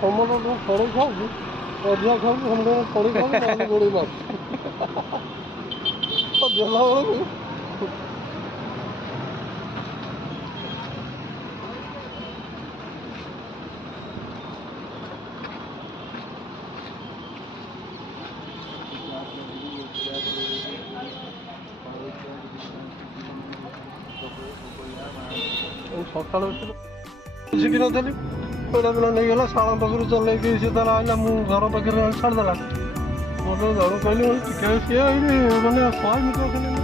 ସମସ୍ତ ଛଡେଇ ଖାଉଛି ଅଧିକା ଖାଉଛି ସମସ୍ତଙ୍କୁ ଛଡେଇ ଖାଉଛି ତାହେଲେ ଗୋଡେଇ ମାରୁଛି ଦେଲା ବେଳକୁ ସକାଳୁ ଶିଖିନଥିଲି ପିଲା ପିଲା ନେଇଗଲା ଶାଳ ପାଖରୁ ଚଲେଇକି ସେ ତାର ଆଇଲା ମୁଁ ଘର ପାଖରେ ଛାଡ଼ିଦେଲା ମୋତେ ଜଣେ କହିଲି ଟିକେ ସିଏ ମାନେ 100 ମିଟର ଖାଲି